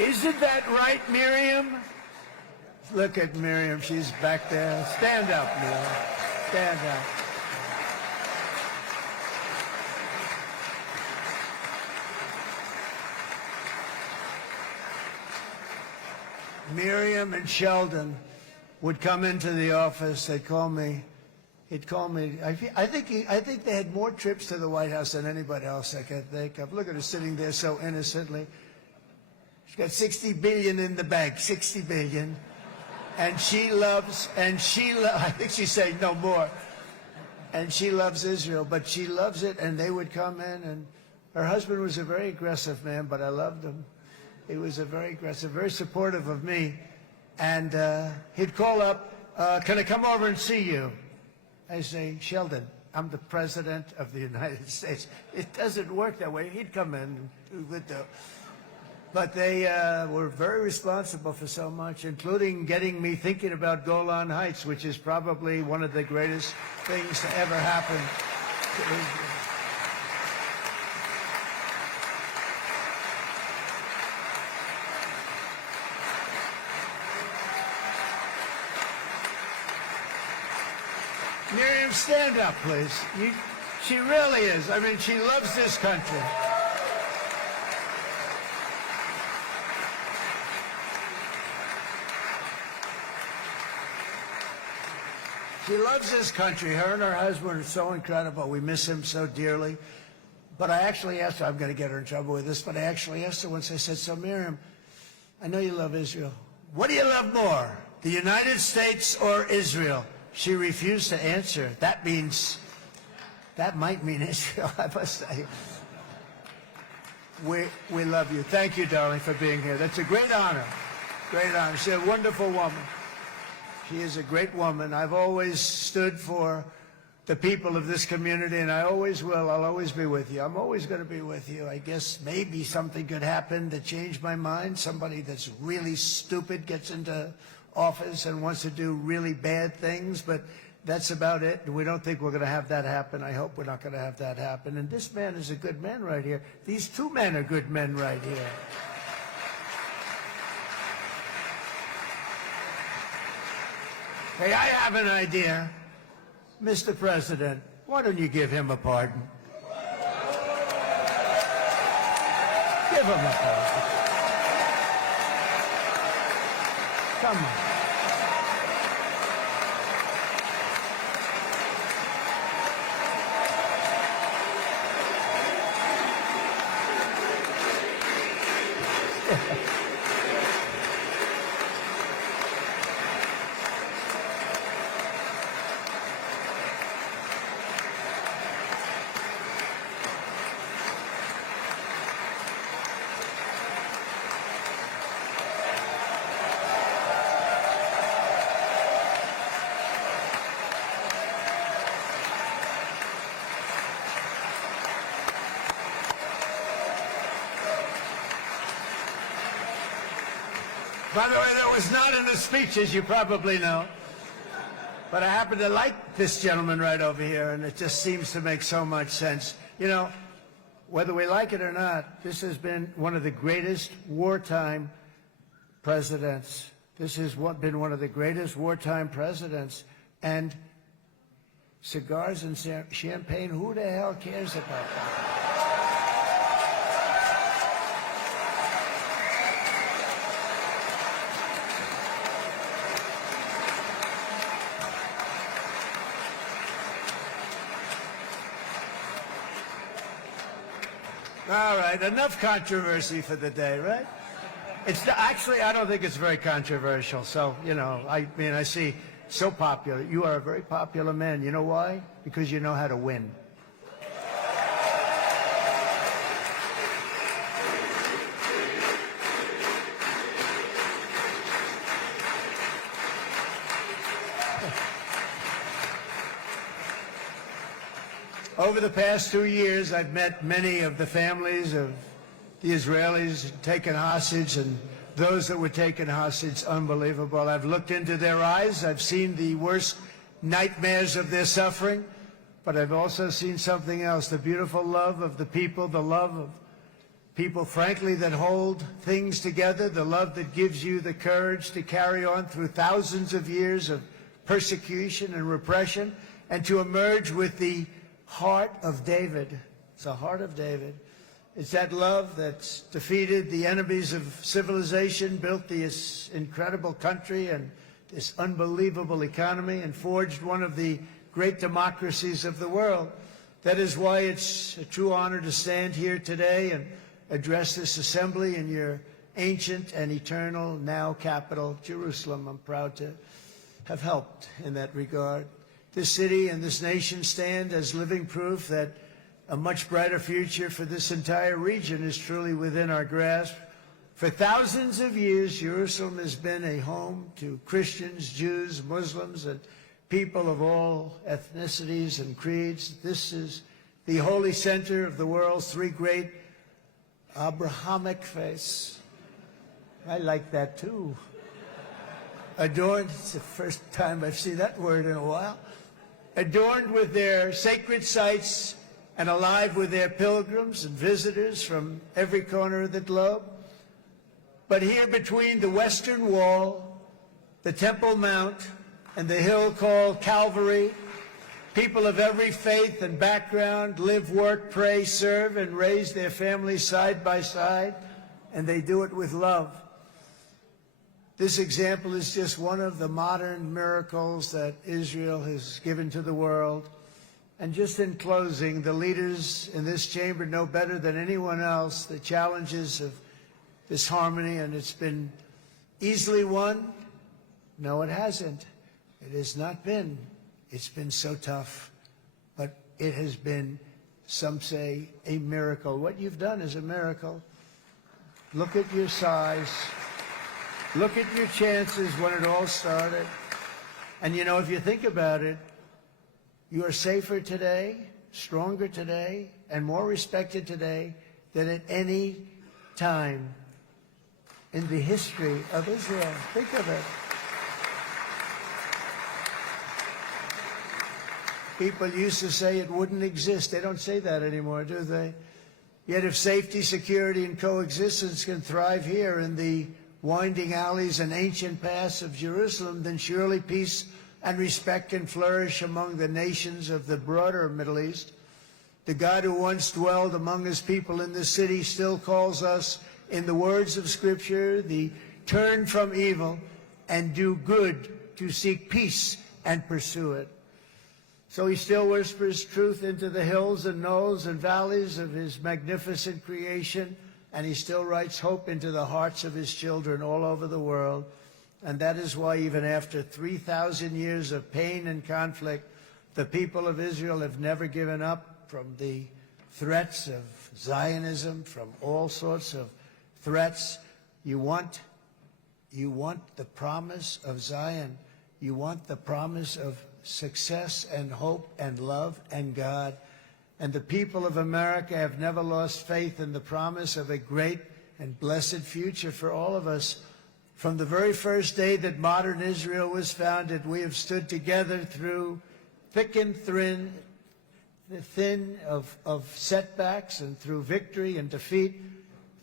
Isn't that right, Miriam? Look at Miriam. She's back there. Stand up, Miriam. Stand up. Miriam and Sheldon would come into the office. They'd call me. He'd call me. I think they had more trips to the White House than anybody else I can think of. Look at her sitting there so innocently. She's got 60 billion in the bank, 60 billion. And she loves, I think she's saying no more. And she loves Israel, but she loves it, and they would come in, and her husband was a very aggressive man, but I loved him. He was a very aggressive, very supportive of me. And he'd call up, can I come over and see you? I say, Sheldon, I'm the President of the United States. It doesn't work that way. He'd come in, but they were very responsible for so much, including getting me thinking about Golan Heights, which is probably one of the greatest things to ever happen to Israel. Miriam, stand up, please. She really is. I mean, she loves this country. She loves this country. Her and her husband are so incredible. We miss him so dearly. But I actually asked her, I'm going to get her in trouble with this, but I actually asked her once, I said, so Miriam, I know you love Israel. What do you love more, the United States or Israel? She refused to answer. That might mean Israel, I must say. We love you. Thank you, darling, for being here. That's a great honor. Great honor. She's a wonderful woman. She is a great woman. I've always stood for the people of this community, and I always will. I'll always be with you. I'm always going to be with you. I guess maybe something could happen to change my mind. Somebody that's really stupid gets into office and wants to do really bad things, but that's about it. We don't think we're going to have that happen. I hope we're not going to have that happen. And this man is a good man right here. These two men are good men right here. Hey, I have an idea. Mr. President, why don't you give him a pardon? Give him a pardon. Come on. By the way, that was not in the speech, as you probably know. But I happen to like this gentleman right over here, and it just seems to make so much sense. You know, whether we like it or not, this has been one of the greatest wartime presidents. This has been one of the greatest wartime presidents. And cigars and champagne, who the hell cares about that? All right, enough controversy for the day, right? Actually, I don't think it's very controversial. So, you know, I mean, I see so popular. You are a very popular man. You know why? Because you know how to win. Over the past 2 years, I've met many of the families of the Israelis taken hostage and those that were taken hostage. Unbelievable. I've looked into their eyes. I've seen the worst nightmares of their suffering, but I've also seen something else, the beautiful love of the people, the love of people, frankly, that hold things together, the love that gives you the courage to carry on through thousands of years of persecution and repression, and to emerge with the heart of David. It's the heart of David. It's that love that's defeated the enemies of civilization, built this incredible country and this unbelievable economy, and forged one of the great democracies of the world. That is why it's a true honor to stand here today and address this assembly in your ancient and eternal, now capital, Jerusalem. I'm proud to have helped in that regard. This city and this nation stand as living proof that a much brighter future for this entire region is truly within our grasp. For thousands of years, Jerusalem has been a home to Christians, Jews, Muslims, and people of all ethnicities and creeds. This is the holy center of the world's three great Abrahamic faiths. I like that too. Adorned, it's the first time I've seen that word in a while. Adorned with their sacred sites and alive with their pilgrims and visitors from every corner of the globe. But here between the Western Wall, the Temple Mount, and the hill called Calvary, people of every faith and background live, work, pray, serve, and raise their families side by side, and they do it with love. This example is just one of the modern miracles that Israel has given to the world. And just in closing, the leaders in this chamber know better than anyone else the challenges of this harmony, and it's been easily won. No, it hasn't. It has not been. It's been so tough, but it has been, some say, a miracle. What you've done is a miracle. Look at your size. Look at your chances when it all started. And you know, if you think about it, you are safer today, stronger today, and more respected today than at any time in the history of Israel. Think of it. People used to say it wouldn't exist. They don't say that anymore, do they? Yet if safety, security, and coexistence can thrive here in the winding alleys and ancient paths of Jerusalem, then surely peace and respect can flourish among the nations of the broader Middle East. The God who once dwelled among his people in this city still calls us, in the words of Scripture, the turn from evil and do good, to seek peace and pursue it. So he still whispers truth into the hills and knolls and valleys of his magnificent creation, and he still writes hope into the hearts of his children all over the world. And that is why even after 3,000 years of pain and conflict, the people of Israel have never given up from the threats of Zionism, from all sorts of threats. You want the promise of Zion. You want the promise of success and hope and love and God. And the people of America have never lost faith in the promise of a great and blessed future for all of us. From the very first day that modern Israel was founded, we have stood together through thick and thin of setbacks, and through victory and defeat,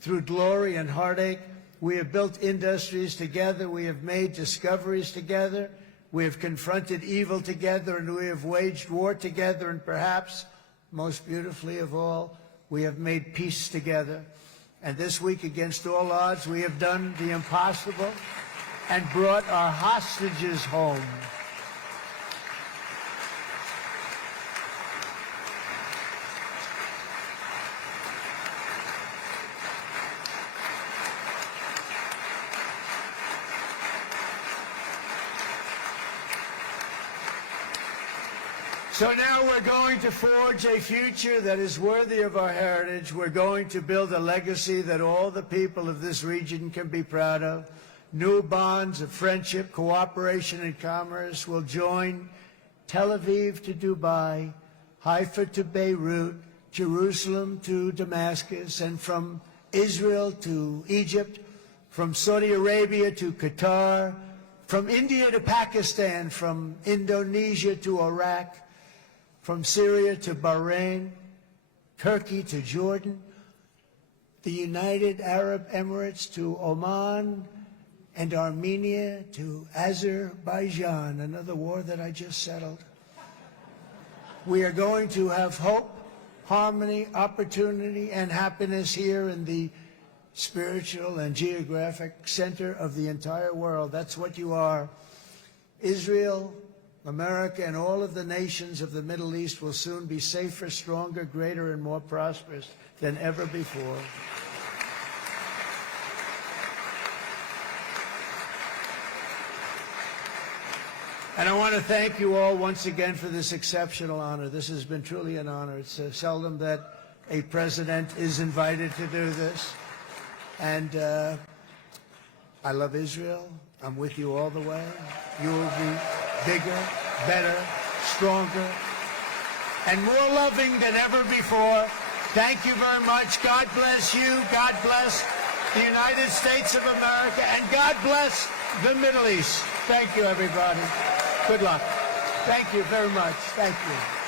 through glory and heartache. We have built industries together. We have made discoveries together. We have confronted evil together, and we have waged war together. And perhaps most beautifully of all, we have made peace together. And this week, against all odds, we have done the impossible and brought our hostages home. So now we're going to forge a future that is worthy of our heritage. We're going to build a legacy that all the people of this region can be proud of. New bonds of friendship, cooperation, and commerce will join Tel Aviv to Dubai, Haifa to Beirut, Jerusalem to Damascus, and from Israel to Egypt, from Saudi Arabia to Qatar, from India to Pakistan, from Indonesia to Iraq, from Syria to Bahrain, Turkey to Jordan, the United Arab Emirates to Oman, and Armenia to Azerbaijan, another war that I just settled. We are going to have hope, harmony, opportunity, and happiness here in the spiritual and geographic center of the entire world. That's what you are. Israel, America, and all of the nations of the Middle East will soon be safer, stronger, greater, and more prosperous than ever before. And I want to thank you all once again for this exceptional honor. This has been truly an honor. It's seldom that a president is invited to do this. And I love Israel. I'm with you all the way. You will be bigger, better, stronger, and more loving than ever before. Thank you very much. God bless you. God bless the United States of America. And God bless the Middle East. Thank you, everybody. Good luck. Thank you very much. Thank you.